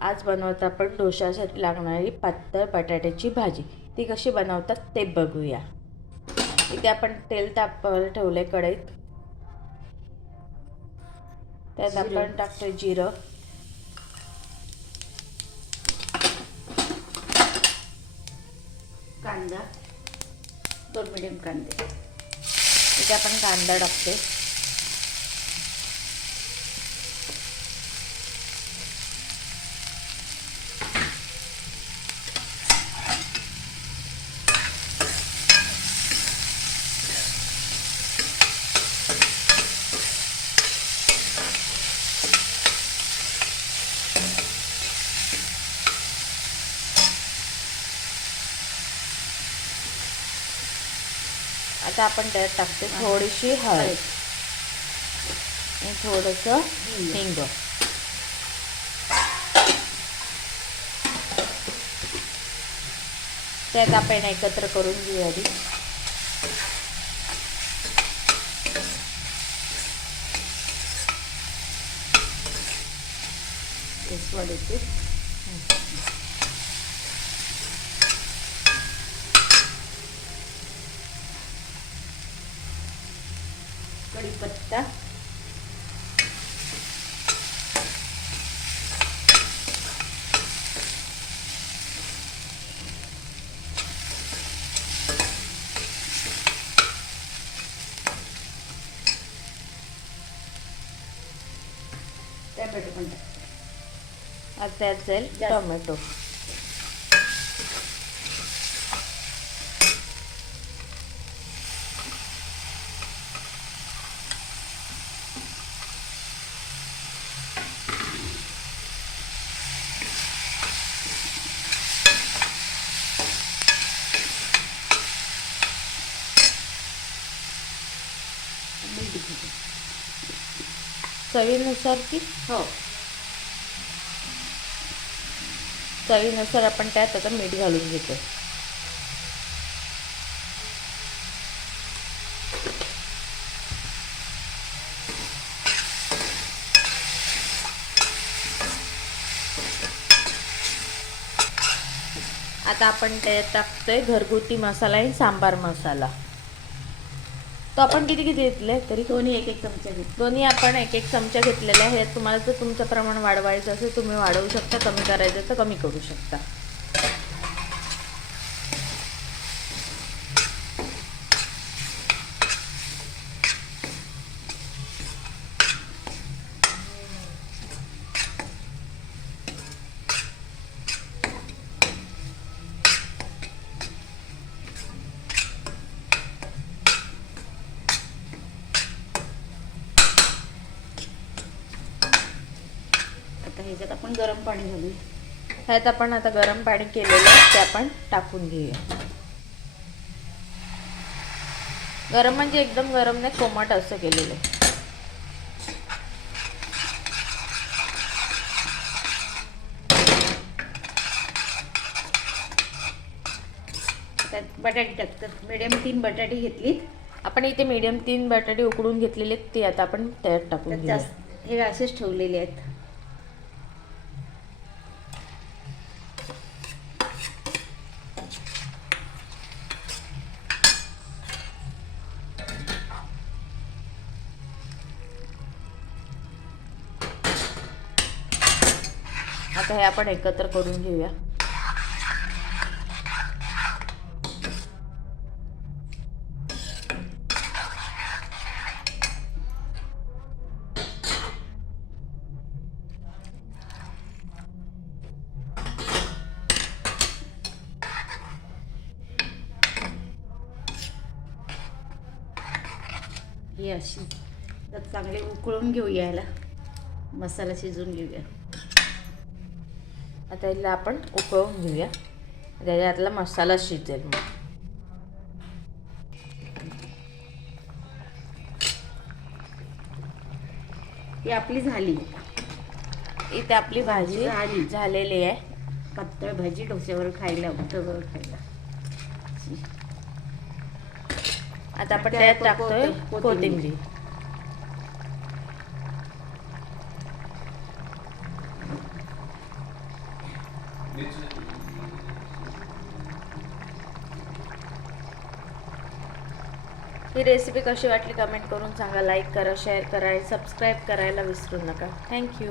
आज बनवत आपण डोशासाठी लागणारी पातळ बटाट्याची भाजी. ती कशी बनवतात ते बघूया. इथे आपण तेल तापायला ठेवले कढईत. त्यात. आपण टाकतोय जिरं. कांदा. दोन मिडियम कांदे. इथे आपण कांदा टाकतोय. आता आपण त्यात टाकतोय थोडीशी हळद. आणि थोडंसं हिंग. हिंग. त्यात आपण एकत्र करून घेऊ आधी. तेच कढीपत्ता टॅमॅटो पण टाक. आता त्यात जाईल जास्त. टोमॅटो मीठ घेते चवीनुसार की? हो. चवीनुसार आपण त्यात आता मीठ घालून घेतो आता आपण त्यात टाकतोय घरगुती मसाला आणि सांबार मसाला. तो आपण किती किती घेतले? तरी दोन्ही एक एक चमचा घेते दोन्ही आपण एक एक चमचा घेतलेले आहेत. तुम्हाला जर तुमचं प्रमाण वाढवायचं असेल तुम्ही वाढवू शकता कमी करायचं तर कमी करू शकता. ह्याच्यात आपण गरम पाणी घालू ह्यात आपण आता गरम पाणी केलेलं आहे ते आपण टाकून घेऊया. गरम म्हणजे एकदम गरम नाही कोमट असं केलेलं आहे. त्यात बटाटे टाकतात मिडियम तीन बटाटे घेतली. आपण इथे मीडियम तीन बटाटे उकडून घेतलेले ते आता आपण त्यात टाकून जास्त हे असेच ठेवलेले आहेत. आता हे आपण एकत्र करून घेऊया. ही अशी. तर चांगले उकळून घेऊया याला. मसाला शिजून घेऊया. आता याला आपण उकळून घेऊया. त्याच्यातला मसाला शिजेल मग. ही आपली झाली. इथे आपली भाजी झाली. झालेली आहे. पातळ भाजी डोस्यावर खायला उतरवर खायला. आता आपण त्यात टाकतोय. कोथिंबीर. ही रेसिपी कशी वाटली कमेंट करून सांगा. लाईक करा शेअर करा आणि सबस्क्राईब करायला विसरू नका. थँक्यू